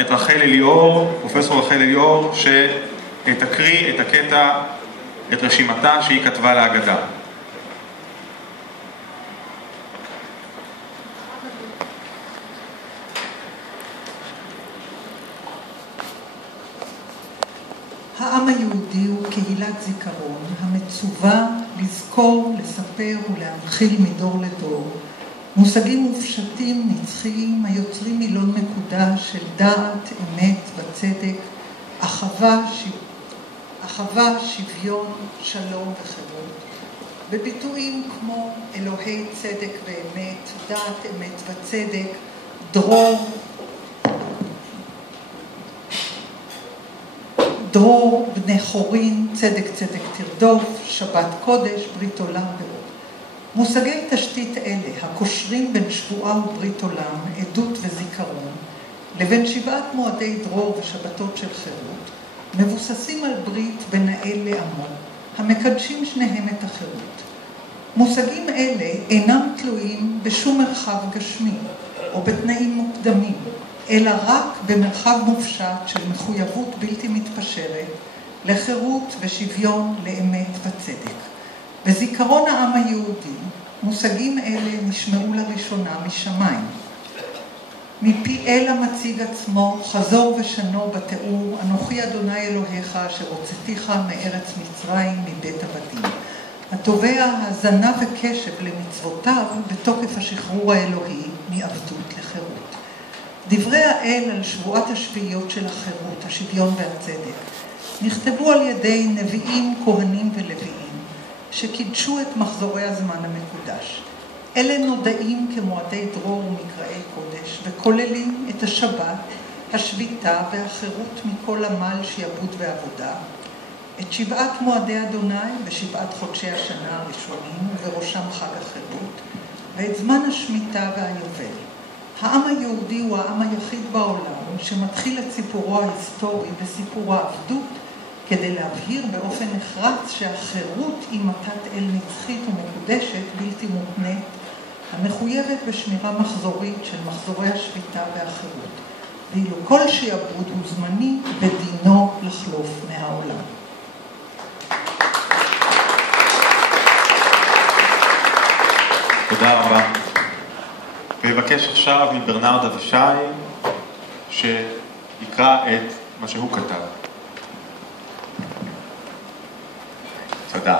את רחל אליאור, פרופסור רחל אליאור, שתקריא את הקטע, את רשימתה שהיא כתבה להגדה. העם היהודי הוא קהילת זיכרון המצווה לזכור, לספר ולהנחיל מדור לדור מושגים מופשטים נצחיים היוצרים מילון מקודש של דעת, אמת וצדק, אחווה, שוויון, שלום וחירות. בביטויים כמו אלוהי צדק ואמת, דעת, אמת וצדק, דרור, בני חורין, צדק צדק תרדוף, שבת קודש, ברית עולם ועוד. מושגי תשתית אלה, הקושרים בין שבועה וברית עולם, עדות וזיכרון, לבין 7 מועדי דרור ושבתות של חירות, מבוססים על ברית בין האל לעמו, המקדשים שניהם את החירות. מושגים אלה אינם תלויים בשום מרחב גשמי או בתנאים מוקדמים, אלא רק במרחב מופשט של מחויבות בלתי מתפשרת לחירות ושוויון, לאמת וצדק. בזיכרון העם היהודי, מושגים אלה נשמעו לראשונה משמיים. מפי אל המציג עצמו, חזור ושנו בתיאור, אנוכי אדוני אלוהיך אשר הוצאתיך מארץ מצרים מבית עבדים. התובע האזנה וקשב למצוותיו בתוקף השחרור האלוהי מעבדות לחירות. דברי האל על שבועת השביעיות של החירות, השוויון והצדק, נכתבו על ידי נביאים, כהנים ולוויים, שקידשו את מחזורי הזמן המקודש. אלה נודעים כמועדי דרור ומקראי קודש, וכוללים את השבת, השביתה והחירות מכל עמל, שיעבוד ועבודה, את 7 מועדי אדוני ו7 חודשי השנה הראשונים, ובראשם חג החירות, ואת זמן השמיטה והיובל. העם היהודי הוא העם היחיד בעולם שמתחיל את סיפורו ההיסטורי בסיפור העבדות, כדי להבהיר באופן נחרץ שהחירות היא מתת אל נצחית ומקודשת בלתי מותנית, המחויבת בשמירה מחזורית של מחזורי השביתה והחירות, ואילו כל שיעבוד הוא זמני בדינו לחלוף מהעולם. תודה רבה. ויבקש עכשיו מברנרד אבישי שיקרא את מה שהוא כתב. תודה.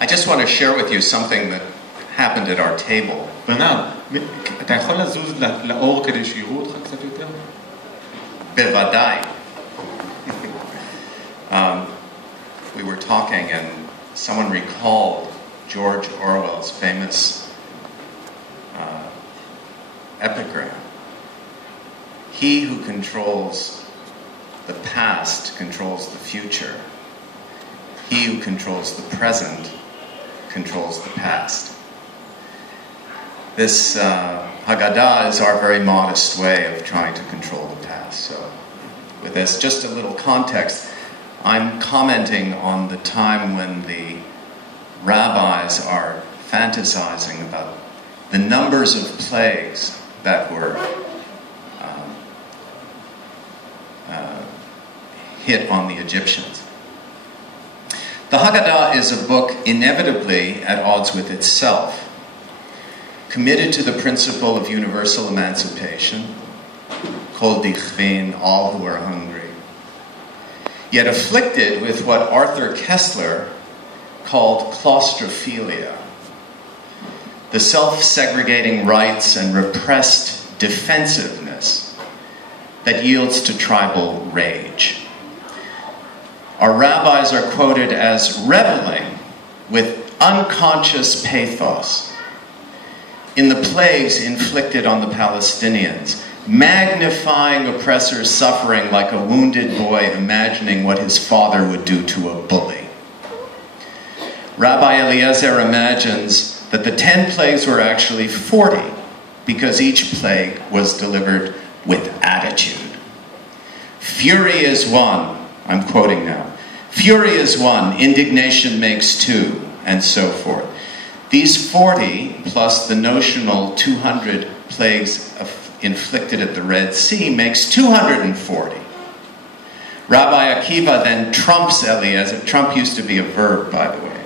I just want to share with you something that happened at our table. ברנרד, אתה יכול לזוז לאור כדי שיראו אותך קצת יותר? בוודאי. We were talking and someone recalled George Orwell's famous epigram. He who controls the past controls the future. He who controls the present controls the past. This Haggadah is our very modest way of trying to control the past. So with this, just a little context, I'm commenting on the time when the rabbis are fantasizing about the numbers of plagues that were hit on the Egyptians. The Haggadah is a book inevitably at odds with itself, committed to the principle of universal emancipation, kol dichvin, all who are hungry, yet afflicted with what Arthur Koestler called claustrophilia, the self-segregating rights and repressed defensiveness that yields to tribal rage. Our rabbis are quoted as reveling with unconscious pathos in the plagues inflicted on the Palestinians, magnifying oppressors' suffering like a wounded boy imagining what his father would do to a bully. Rabbi Eliezer imagines that the 10 plagues were actually 40 because each plague was delivered with attitude. Fury is one, I'm quoting now. Fury is one, indignation makes two, and so forth. These 40 plus the notional 200 plagues inflicted at the Red Sea makes 240. Rabbi Akiva then trumps Eliezer. Trump used to be a verb, by the way.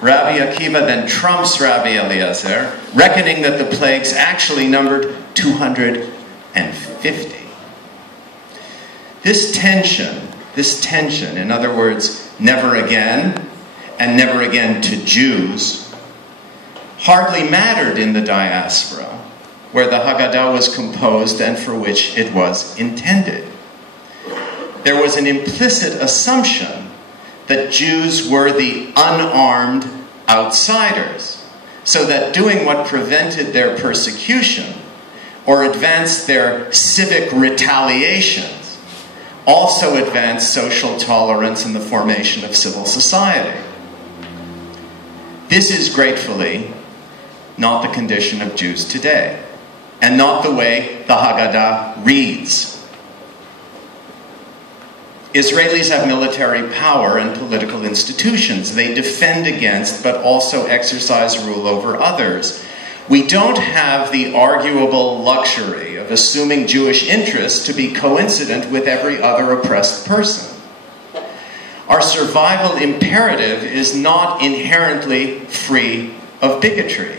Rabbi Akiva then trumps Rabbi Eliezer, reckoning that the plagues actually numbered 250. This tension, in other words, never again and never again to Jews, hardly mattered in the diaspora, where the Haggadah was composed and for which it was intended. There was an implicit assumption that Jews were the unarmed outsiders, so that doing what prevented their persecution or advanced their civic retaliations also advanced social tolerance and the formation of civil society. This is gratefully not the condition of Jews today, and not the way the Haggadah reads. Israelis have military power and political institutions. They defend against, but also exercise rule over others. We don't have the arguable luxury of assuming Jewish interests to be coincident with every other oppressed person. Our survival imperative is not inherently free of bigotry,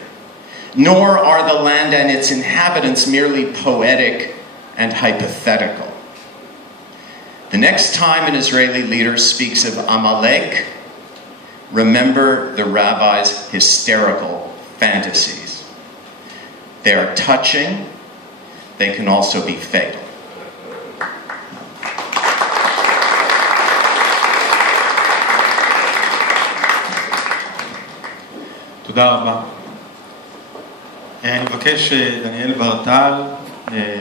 nor are the land and its inhabitants merely poetic and hypothetical. The next time an Israeli leader speaks of Amalek, remember the rabbi's hysterical fantasies. They are touching, they can also be fatal. תודה רבה. אני מבקש דניאל ברטל,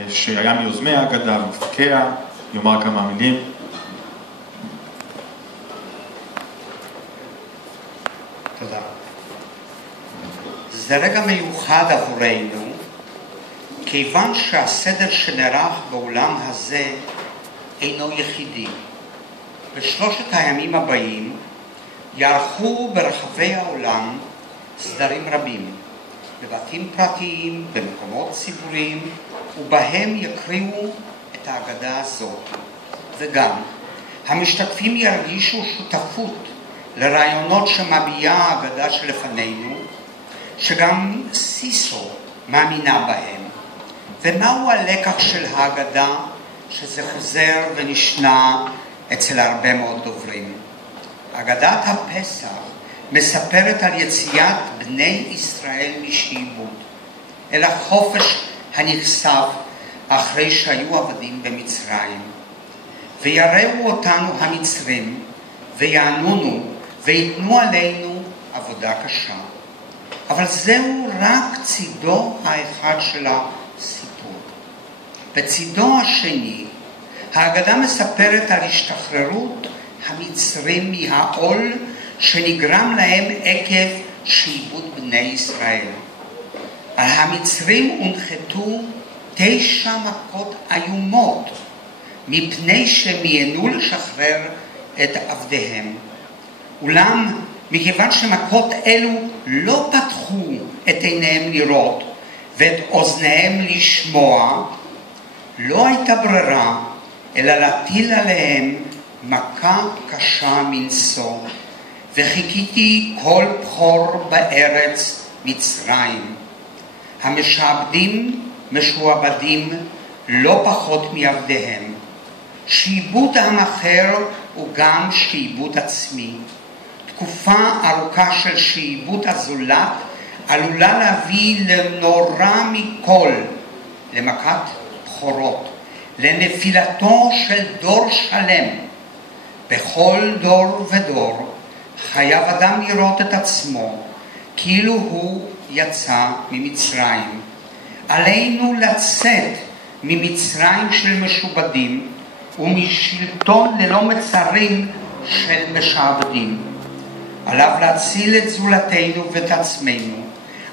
שהיה מיוזמי ההגדה ומפקיה, יאמר כמה מילים. תודה. זה רגע מיוחד עבורנו, כיוון שהסדר שנערך באולם הזה אינו יחידי. בשלושת הימים הבאים יערכו ברחבי העולם סדרים רבים, בבתים פרטיים, במקומות ציבוריים, ובהם יקריאו את ההגדה הזאת. וגם, המשתתפים ירגישו שותפות לרעיונות שמביעה ההגדה שלפנינו, שגם סיסו מאמינה בהם. ומהו הלקח של ההגדה, שזה חוזר ונשנה אצל הרבה מאוד דוברים? אגדת הפסח מספרת על יציאת בני ישראל משעבוד אל החופש הנכסף אחרי שהיו עבדים במצרים. ויראו אותנו המצרים ויענונו ויתנו עלינו עבודה קשה. אבל זהו רק צידו האחד של הסיפור. בצידו השני, ההגדה מספרת על השתחררות המצרים מהעול שנגרם להם עקב שעבוד בני ישראל. על המצרים הונחתו 9 מכות איומות, מפני שמיינו לשחרר את עבדיהם. אולם, מכיוון שמכות אלו לא פתחו את עיניהם לראות ואת אוזניהם לשמוע, לא הייתה ברירה אלא להטיל עליהם מכה קשה מנשוא. וחיכיתי כל בחור בארץ מצרים. המשעבדים משועבדים לא פחות מעבדיהם. שעבוד המאחר הוא גם שעבוד עצמי. תקופה ארוכה של שעבוד הזולת עלולה להביא לנורא מכל, למכת בכורות, לנפילתו של דור שלם. בכל דור ודור חייב אדם לראות את עצמו כאילו הוא יצא ממצרים. עלינו לצאת ממצרים של משובדים ומשלטון ללא מצרים של משעבדים. עליו להציל את זולתנו ואת עצמנו.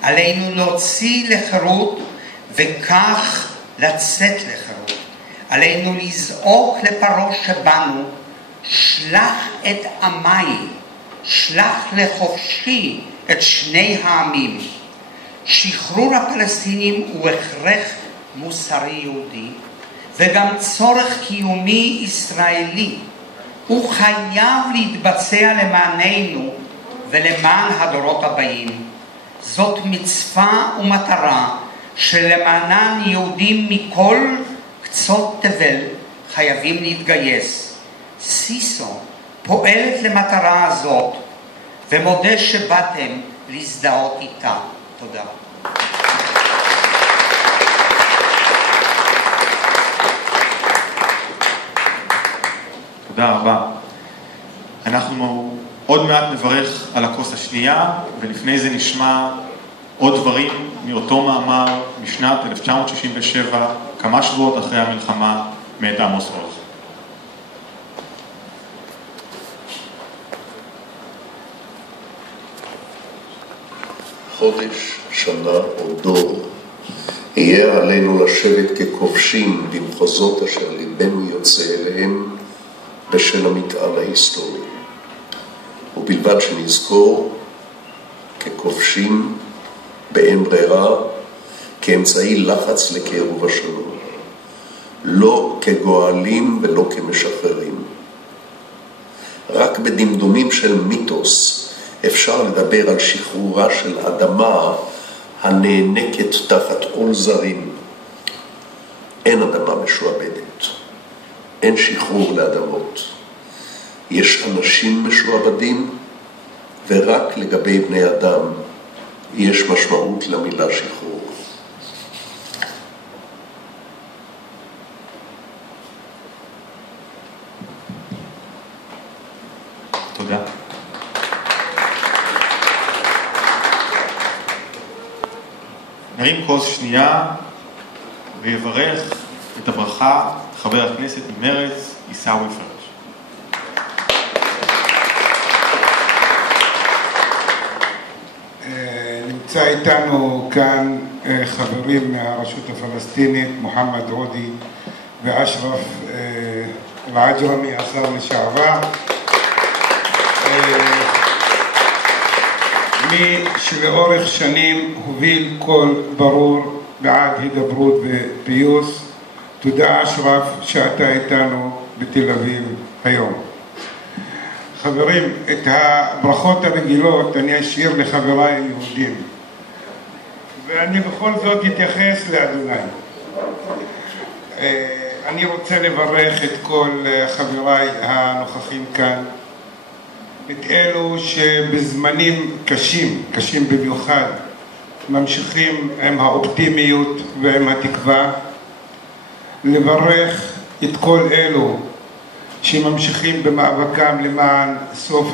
עלינו להוציא לחירות וכך לצאת לחירות. עלינו לזעוק לפרעה שבנו, שלח את עמי, שלח לחופשי את שני העמים. שחרור הפלסטינים הוא הכרח מוסרי יהודי וגם צורך קיומי ישראלי. הוא חייב להתבצע למעננו ולמען הדורות הבאים. זאת מצווה ומטרה שלמענן יהודים מכל קצות תבל חייבים להתגייס. סיסו פועלת למטרה הזאת ומודה שבאתם להזדהות איתה. תודה. תודה רבה. אנחנו עוד מעט נברך על הכוס השנייה, ולפני זה נשמע עוד דברים מאותו מאמר משנת 1967, כמה שבועות אחרי המלחמה, מאת עמוס עוז. חודש, שנה או דור, יהיה עלינו לשבת ככובשים במחוזות אשר ליבנו יוצא אליהם בשל המטען ההיסטורי. ובלבד שנזכור ככובשים באין ברירה, כאמצעי לחץ לקירוב השלום, לא כגואלים ולא כמשחררים. רק בדמדומים של מיתוס אפשר לדבר על שחרורה של אדמה הנאנקת תחת עול זרים. אין אדמה משועבדת, אין שחרור לאדמות. יש אנשים משועבדים, ורק לגבי בני אדם יש משמעות למילה שחרור. תודה. נרים כוס שנייה ויברך את הברכה חבר הכנסת ממרץ עיסאווי פריג'. נמצא איתנו כאן חברים מהרשות הפלסטינית, מוחמד עודי ואשרף אל-עג'רמי, השר לשעבר. מי שלאורך שנים הוביל קול ברור בעד הידברות ופיוס. תודה אשרף שאתה איתנו בתל אביב היום. חברים, את הברכות הרגילות אני אשאיר לחבריי היהודים, ואני בכל זאת אתייחס לאדוני. אני רוצה לברך את כל חבריי הנוכחים כאן, את אלו שבזמנים קשים, קשים במיוחד, ממשיכים עם האופטימיות ועם התקווה. לברך את כל אלו שממשיכים במאבקם למען סוף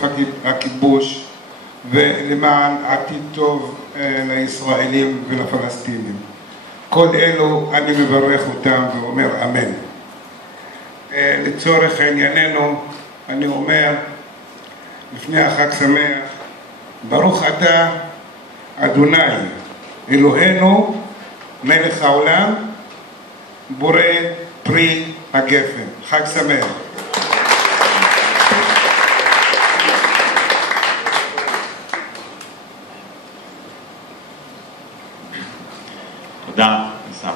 הכיבוש ולמען עתיד טוב לישראלים ולפלסטינים. כל אלו אני מברך אותם ואומר אמן. לצורך ענייננו אני אומר לפני החג שמח, ברוך אתה אדוני אלוהינו מלך העולם בורא פרי הגפן. חג שמח. תודה, עיסאווי.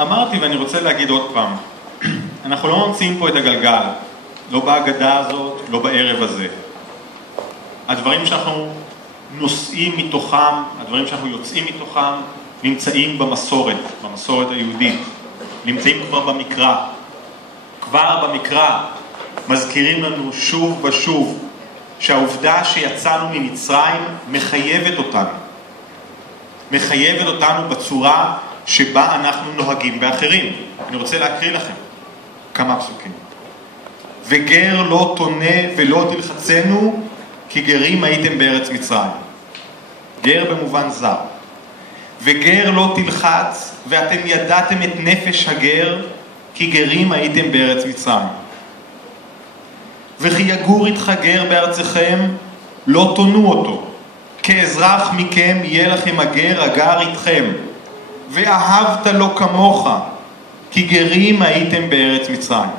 אמרתי ואני רוצה להגיד עוד פעם, אנחנו לא ממציאים פה את הגלגל, לא בהגדה הזאת, לא בערב הזה. הדברים שאנחנו נושאים מתוכם, הדברים שאנחנו יוצאים מתוכם, נמצאים במסורת היהודית, נמצאים כבר במקרא. כבר במקרא מזכירים לנו שוב ושוב שהעובדה שיצאנו ממצרים מחייבת אותנו בצורה שבה אנחנו נוהגים באחרים. אני רוצה להקריא לכם כמה פסוקים. וגר לא תונה ולא תלחצנו, כי גרים הייתם בארץ מצרים. גר במובן זר. וגר לא תלחץ, ואתם ידעתם את נפש הגר, כי גרים הייתם בארץ מצרים. וכי יגור איתך גר בארצכם, לא תונו אותו. כאזרח מכם יהיה לכם הגר הגר איתכם, ואהבת לו כמוך, כי גרים הייתם בארץ מצרים.